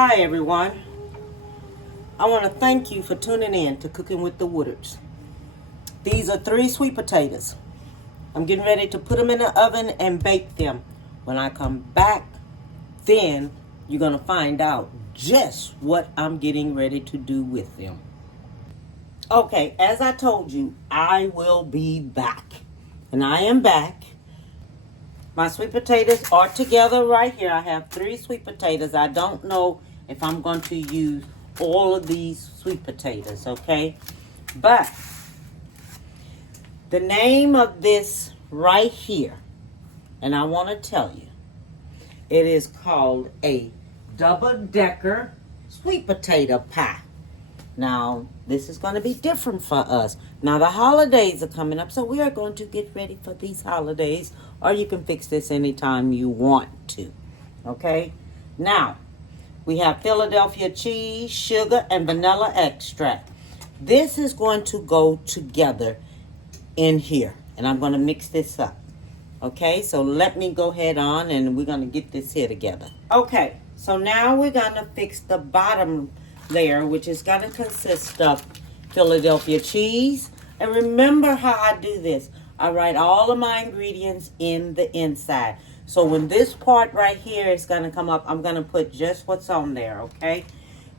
Hi everyone. I want to thank you for tuning in to Cooking with the Woodards. These are 3 sweet potatoes. I'm getting ready to put them in the oven and bake them. When I come back, then you're going to find out just what I'm getting ready to do with them. Okay, as I told you, I will be back. And I am back. My sweet potatoes are together right here. I have 3 sweet potatoes. I don't know if I'm going to use all of these sweet potatoes, okay? But the name of this right here, and I want to tell you, it is called a double-decker sweet potato pie. Now, this is going to be different for us. Now, the holidays are coming up, so we are going to get ready for these holidays, or you can fix this anytime you want to, okay? Now, we have Philadelphia cheese, sugar, and vanilla extract. This is going to go together in here, and I'm going to mix this up, okay? So let me go ahead on, and we're going to get this here together. Okay, so now we're going to fix the bottom layer, which is going to consist of Philadelphia cheese. And remember how I do this. I write all of my ingredients in the inside. So when this part right here is going to come up, I'm going to put just what's on there, okay?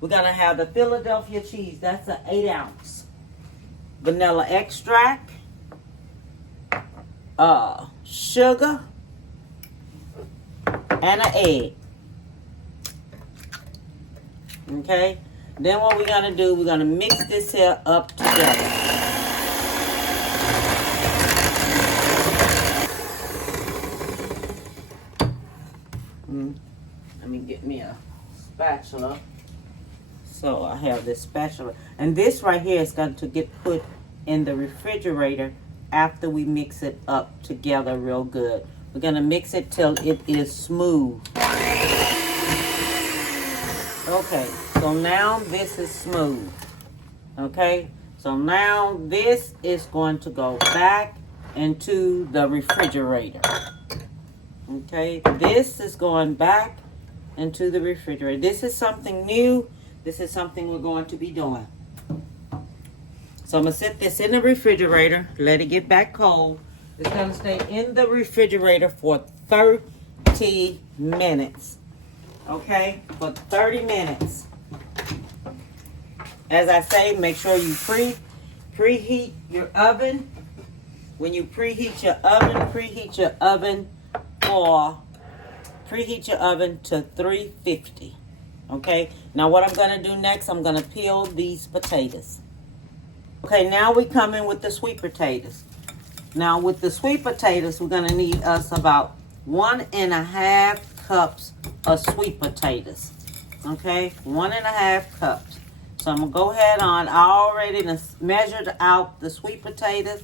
We're going to have the Philadelphia cheese. That's an 8-ounce. Vanilla extract. Sugar. And an egg. Okay? Then what we're going to do, we're going to mix this here up together. Let me get me a spatula. So I have this spatula. And this right here is going to get put in the refrigerator after we mix it up together real good. We're going to mix it till it is smooth. Okay, so now this is smooth. Okay, so now this is going to go back into the refrigerator. Okay, this is going back into the refrigerator. This is something new. This is something we're going to be doing. So I'm going to set this in the refrigerator, let it get back cold. It's going to stay in the refrigerator for 30 minutes. Okay, for 30 minutes. As I say, make sure you preheat your oven. When you preheat your oven to 350. Okay, now what I'm going to do next, I'm going to peel these potatoes. Okay, now we come in with the sweet potatoes. Now with the sweet potatoes, we're going to need us about 1.5 cups of sweet potatoes. Okay, 1.5 cups. So I'm going to go ahead on. I already measured out the sweet potatoes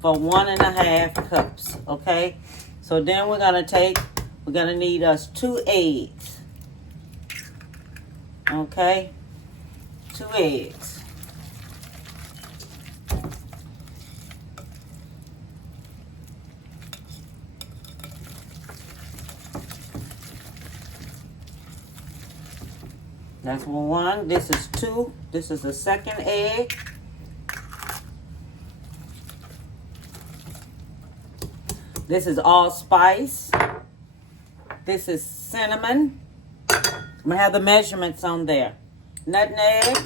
for 1.5 cups. Okay, so then we're going to need us 2 eggs. Okay, 2 eggs. That's 1. This is 2. This is the second egg. This is allspice. This is cinnamon. I'm going to have the measurements on there. Nutmeg.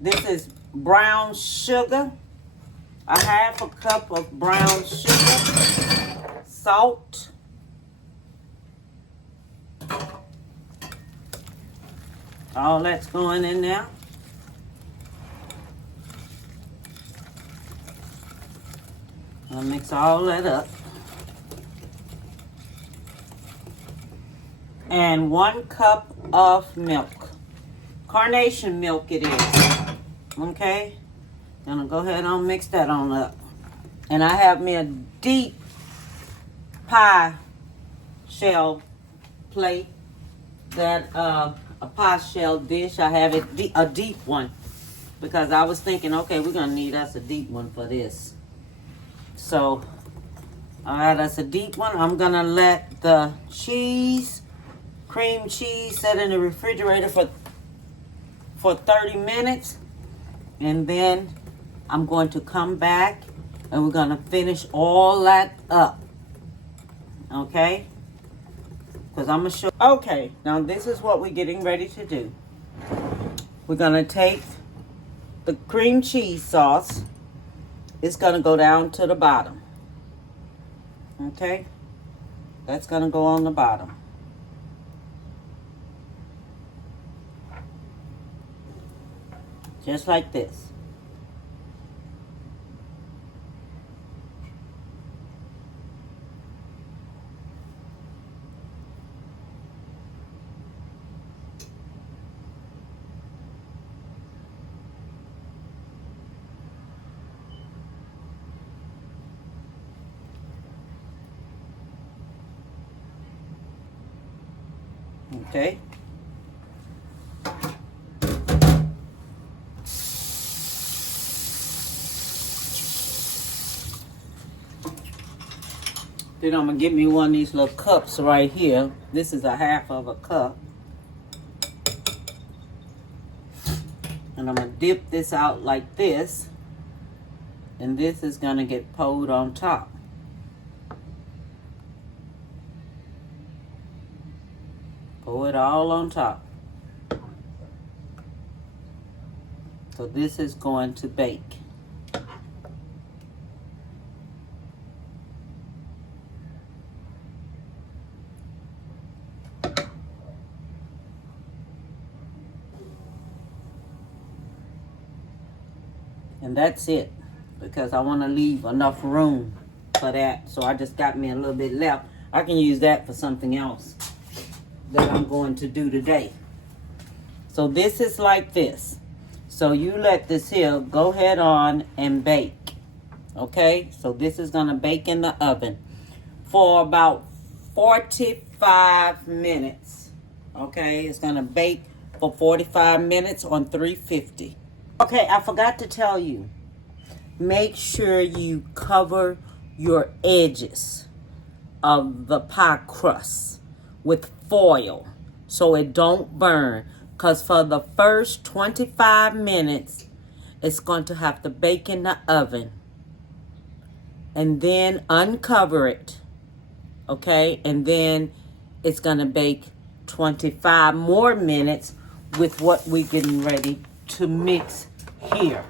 This is brown sugar. 1/2 cup of brown sugar. Salt. All that's going in there. I'll mix all that up. And 1 cup of milk. Carnation milk it is. Okay? Gonna go ahead and mix that on up. And I have me a deep pie shell plate that a pie shell dish. I have it a deep one because I was thinking, okay, we're gonna need us a deep one for this. So, all right, that's a deep one. I'm gonna let the cheese cream cheese set in the refrigerator for 30 minutes. And then I'm going to come back and we're going to finish all that up. Okay? Because I'm going to show. Okay, now this is what we're getting ready to do. We're going to take the cream cheese sauce. It's going to go down to the bottom. Okay? That's going to go on the bottom. Just like this. Okay. Then I'm going to get me one of these little cups right here. This is a half of a cup. And I'm going to dip this out like this. And this is going to get poured on top. Pour it all on top. So this is going to bake. And that's it, because I want to leave enough room for that. So I just got me a little bit left. I can use that for something else that I'm going to do today. So this is like this. So you let this here go ahead on and bake. Okay, so this is going to bake in the oven for about 45 minutes. Okay, it's going to bake for 45 minutes on 350. Okay, I forgot to tell you, make sure you cover your edges of the pie crust with foil so it don't burn. Because for the first 25 minutes, it's going to have to bake in the oven. And then uncover it, okay? And then it's going to bake 25 more minutes with what we're getting ready to mix here.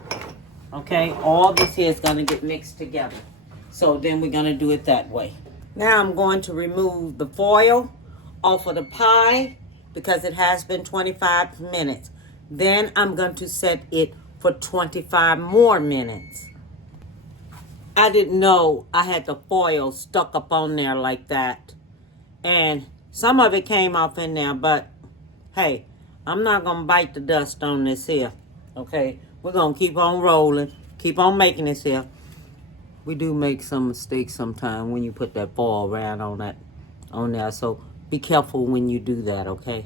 Okay, all this here is going to get mixed together. So then we're going to do it that way. Now I'm going to remove the foil off of the pie because it has been 25 minutes. Then I'm going to set it for 25 more minutes. I didn't know I had the foil stuck up on there like that. And some of it came off in there, but hey, I'm not going to bite the dust on this here. Okay, we're going to keep on rolling, keep on making this here. We do make some mistakes sometimes when you put that foil around on there. So be careful when you do that, okay?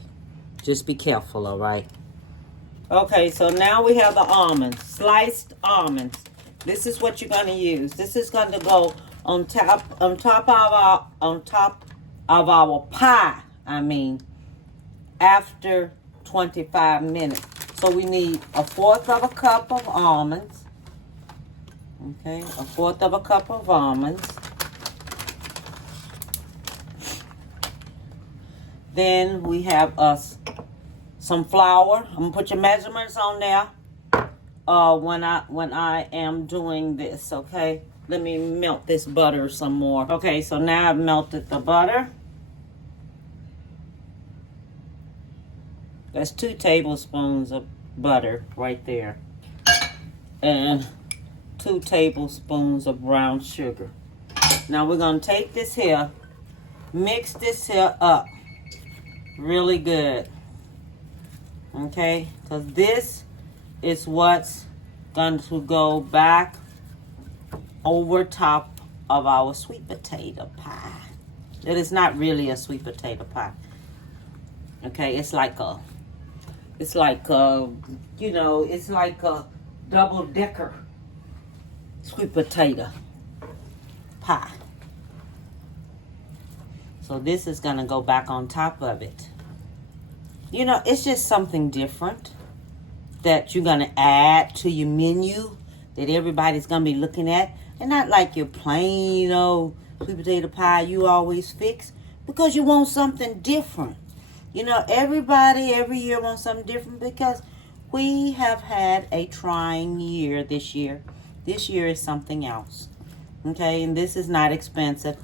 Just be careful, all right? Okay, so now we have the almonds, sliced almonds. This is what you're going to use. This is going to go on top of our pie. After 25 minutes. So we need 1/4 of a cup of almonds. Okay, 1/4 of a cup of almonds. Then we have some flour. I'm gonna put your measurements on there when I am doing this. Okay, let me melt this butter some more. Okay, so now I've melted the butter. That's 2 tablespoons of butter right there. And 2 tablespoons of brown sugar. Now we're going to take this here, mix this here up really good. Okay? Because this is what's going to go back over top of our sweet potato pie. It is not really a sweet potato pie. Okay? It's like a double-decker sweet potato pie. So this is going to go back on top of it. You know, it's just something different that you're going to add to your menu that everybody's going to be looking at. And not like your plain old sweet potato pie you always fix, because you want something different. You know, everybody every year wants something different because we have had a trying year this year. This year is something else. Okay, and this is not expensive.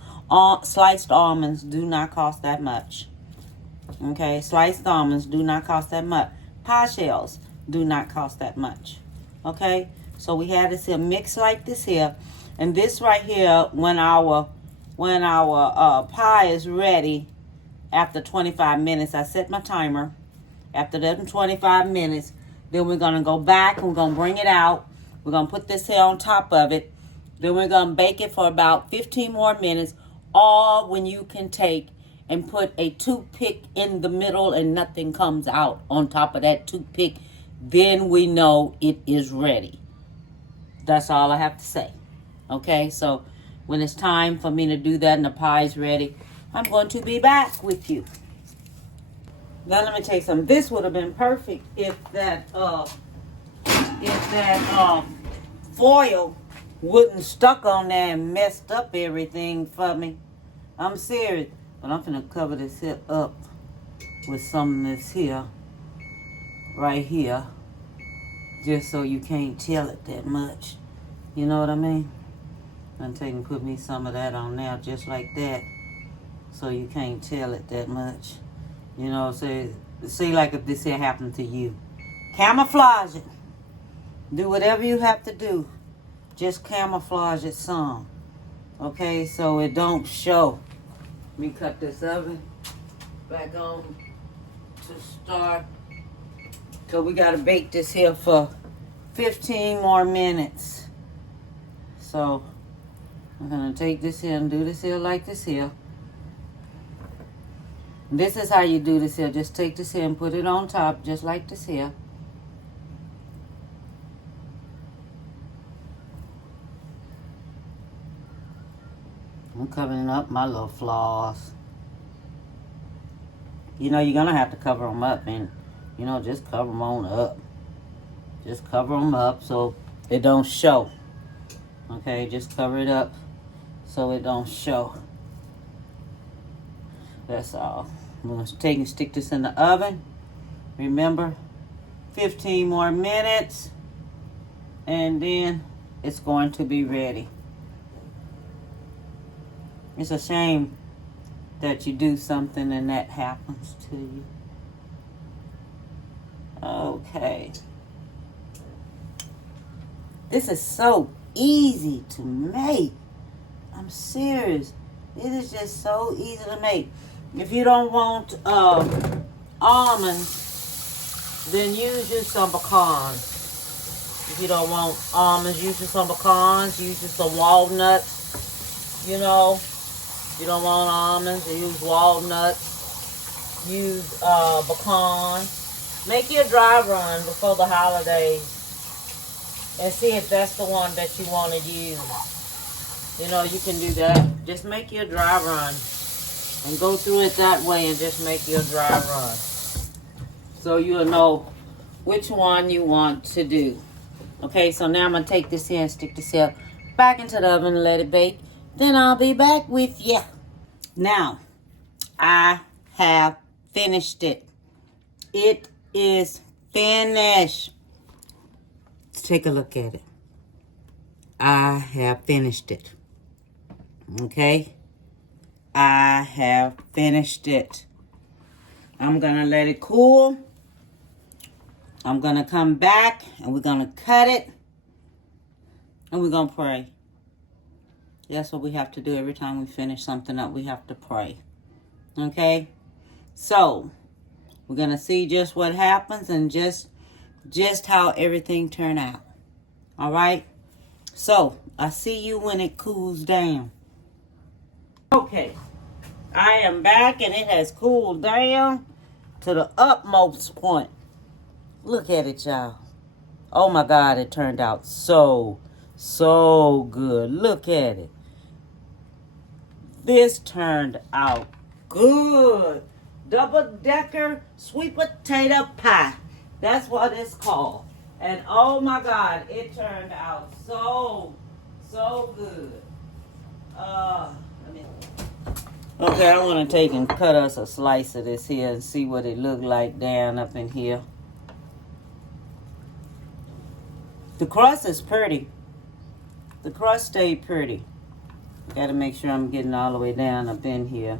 Sliced almonds do not cost that much. Okay, sliced almonds do not cost that much. Pie shells do not cost that much. Okay, so we had this here mix like this here. And this right here, when our pie is ready, after 25 minutes, I set my timer. After them 25 minutes, then we're going to go back and we're going to bring it out. We're going to put this here on top of it. Then we're going to bake it for about 15 more minutes. All when you can take and put a toothpick in the middle and nothing comes out on top of that toothpick, then we know it is ready. That's all I have to say. Okay, so when it's time for me to do that and the pie's ready, I'm going to be back with you. Now let me tell you something. This would have been perfect if that foil wouldn't stuck on there and messed up everything for me. I'm serious. But I'm gonna cover this here up with some of this here, right here, just so you can't tell it that much. You know what I mean? I'm taking put me some of that on there, just like that, so you can't tell it that much. You know, say like if this here happened to you, camouflage it. Do whatever you have to do. Just camouflage it some. Okay, so it don't show. Let me cut this oven back on to start. So we gotta bake this here for 15 more minutes. So I'm gonna take this here and do this here like this here. This is how you do this here. Just take this here and put it on top just like this here. I'm covering up my little flaws. You know, you're going to have to cover them up and, you know, just cover them on up. Just cover them up so it don't show. Okay, just cover it up so it don't show. That's all. I'm going to take and stick this in the oven. Remember, 15 more minutes and then it's going to be ready. It's a shame that you do something and that happens to you. Okay. This is so easy to make. I'm serious. It is just so easy to make. If you don't want almonds, then use you some pecans. If you don't want almonds, use you some pecans, use you some walnuts, you know. You don't want almonds, use walnuts, use pecan. Make your dry run before the holidays and see if that's the one that you want to use. You know, you can do that. Just make your dry run and go through it that way and just make your dry run. So you'll know which one you want to do. Okay, so now I'm going to take this here and stick this here back into the oven and let it bake. Then I'll be back with you. Now, I have finished it. It is finished. Let's take a look at it. I have finished it. Okay? I have finished it. I'm going to let it cool. I'm going to come back and we're going to cut it. And we're going to pray. That's what we have to do every time we finish something up. We have to pray. Okay? So, we're going to see just what happens and just how everything turned out. All right? So, I'll see you when it cools down. Okay. I am back and it has cooled down to the utmost point. Look at it, y'all. Oh my God, it turned out so good. Look at it. This turned out good. double-decker sweet potato pie. That's what it's called. And oh my God, it turned out so good. Okay, I want to take and cut us a slice of this here and see what it looked like down up in here. The crust is pretty. The crust stayed pretty. Got to make sure I'm getting all the way down up in here.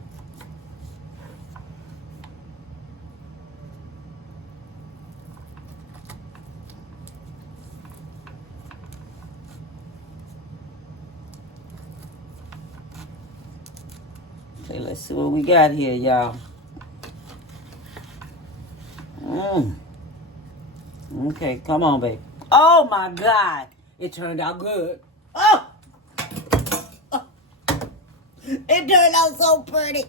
Okay, let's see what we got here, y'all. Okay, come on, baby. Oh, my God. It turned out good. Oh! It turned out so pretty.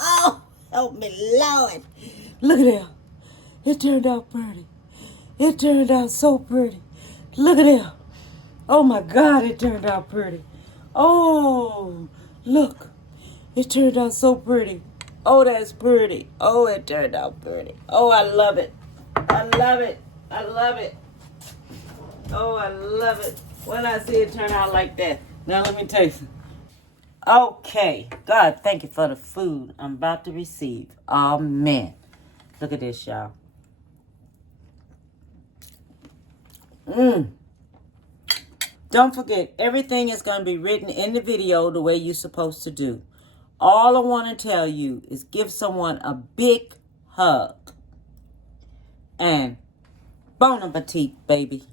Oh, help me, Lord. Look at that. It turned out pretty. It turned out so pretty. Look at that. Oh, my God, it turned out pretty. Oh, look. It turned out so pretty. Oh, that's pretty. Oh, it turned out pretty. Oh, I love it. I love it. I love it. Oh, I love it. When I see it turn out like that. Now, let me taste it. Okay. God, thank you for the food I'm about to receive. Amen. Look at this, y'all. Don't forget, everything is going to be written in the video the way you're supposed to do. All I want to tell you is give someone a big hug. And bon appetit, baby.